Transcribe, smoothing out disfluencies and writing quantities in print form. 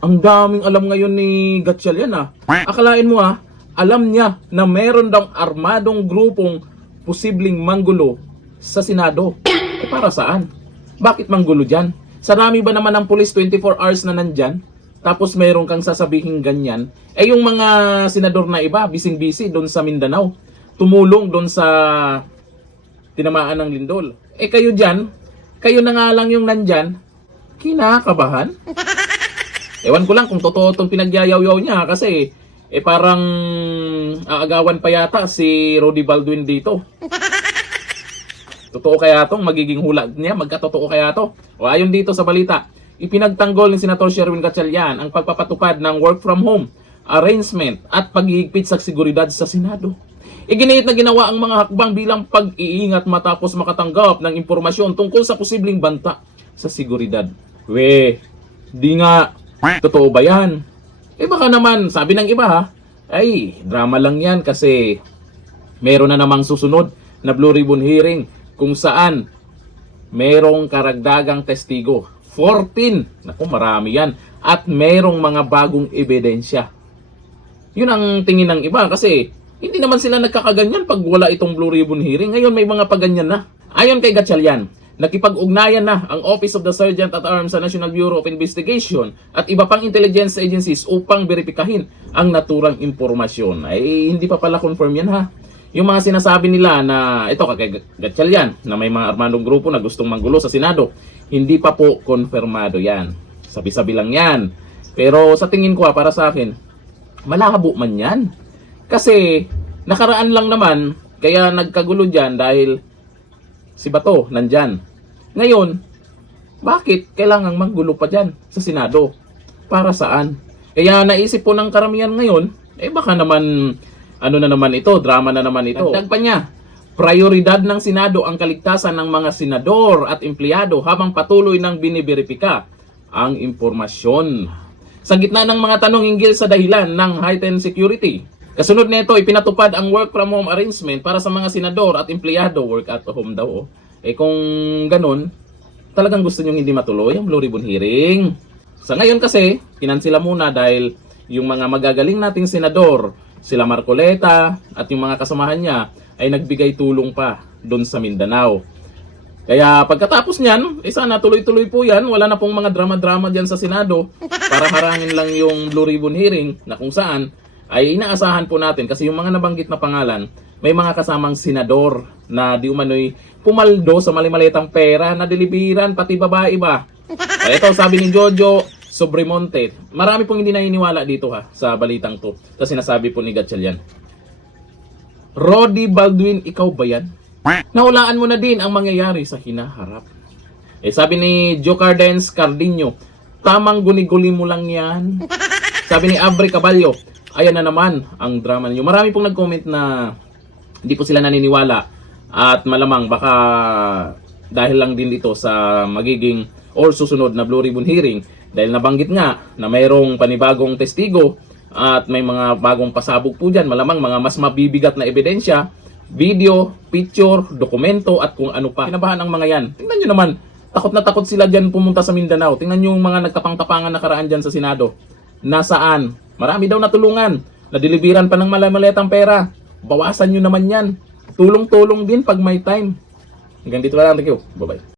Ang daming alam ngayon ni Gatchalian ah. Akalain mo ah, alam niya na meron daw armadong grupong posibleng manggulo sa Senado. Eh para saan? Bakit manggulo dyan? Sarami ba naman ng pulis 24 hours na nandyan? Tapos meron kang sasabihin ganyan? Eh yung mga senador na iba, bising-busy doon sa Mindanao. Tumulong doon sa tinamaan ng lindol. Eh kayo dyan, kayo na nga lang yung nandyan, kinakabahan? Ewan ko lang kung totoo itong pinagyayaw-yaw niya kasi parang aagawan pa yata si Rudy Baldwin dito. Totoo kaya itong magiging hula niya? Magkatotoo kaya ito? O ayon dito sa balita, ipinagtanggol ni Senator Sherwin Gatchalian ang pagpapatupad ng work from home arrangement at paghihigpit sa seguridad sa Senado. Iginiit na ginawa ang mga hakbang bilang pag-iingat matapos makatanggap ng impormasyon tungkol sa posibleng banta sa seguridad. Di nga. Totoo ba yan? Eh baka naman, sabi ng iba ha, ay drama lang yan kasi meron na namang susunod na Blue Ribbon hearing kung saan merong karagdagang testigo. 14! Naku, marami yan. At merong mga bagong ebidensya. Yun ang tingin ng iba kasi hindi naman sila nagkakaganyan pag wala itong Blue Ribbon hearing. Ngayon may mga paganyan na. Ayon kay Gatchalian, nakipag-ugnayan na ang Office of the Sergeant at Arms sa National Bureau of Investigation at iba pang intelligence agencies upang beripikahin ang naturang impormasyon. Ay hindi pa pala confirm yan ha. Yung mga sinasabi nila na ito kay Gatchalian na may mga armadong grupo na gustong manggulo sa Senado, hindi pa po konfirmado yan. Sabi-sabi lang yan. Pero sa tingin ko para sa akin, malabo man yan. Kasi nakaraan lang naman kaya nagkagulo dyan dahil si Bato nandyan. Ngayon, bakit kailangang manggulo pa dyan sa Senado? Para saan? Kaya naisip po ng karamihan ngayon, baka naman, ano na naman ito, drama na naman ito. Dagdag pa niya, prioridad ng Senado ang kaligtasan ng mga senador at empleyado habang patuloy ng biniberipika ang impormasyon. Sa gitna ng mga tanong hinggil sa dahilan ng heightened security, kasunod nito, ipinatupad ang work from home arrangement para sa mga senador at empleyado. Work at home daw. Kung ganun, talagang gusto nyo hindi matuloy ang Blue Ribbon hearing. Sa ngayon kasi, kinansila muna dahil yung mga magagaling nating senador, sila Marcoleta at yung mga kasamahan niya ay nagbigay tulong pa doon sa Mindanao. Kaya pagkatapos niyan, sana tuloy-tuloy po yan. Wala na pong mga drama-drama dyan sa Senado para harangin lang yung Blue Ribbon hearing na kung saan ay inaasahan po natin kasi yung mga nabanggit na pangalan, may mga kasamang senador na di umano'y pumaldo sa mali-malitang pera na deliveran pati babae ba. Ito sabi ni Jojo Sobremonte, marami pong hindi naniniwala dito ha sa balitang to. Kasi sinasabi po ni Gatchalian, Rudy Baldwin, ikaw ba yan? Nahulaan mo na din ang mangyayari sa hinaharap. Sabi ni Jocardens Cardinho, tamang guni-guli mo lang yan. Sabi ni Abre Caballo, ayan na naman ang drama niyo. Marami pong nag-comment na hindi po sila naniniwala at malamang baka dahil lang din dito sa magiging or susunod na Blue Ribbon hearing dahil nabanggit nga na mayroong panibagong testigo at may mga bagong pasabog po dyan, malamang mga mas mabibigat na ebidensya, video, picture, dokumento at kung ano pa. Kinabahan ang mga yan. Tingnan nyo naman, takot na takot sila dyan pumunta sa Mindanao. Tingnan nyo yung mga nagtapang-tapangan nakaraan dyan sa Senado. Nasaan? Marami daw natulungan. Nadeliveran pa ng malay-maletang pera. Bawasan nyo naman yan. Tulong-tulong din pag may time. Hanggang dito lang. Thank you. Bye-bye.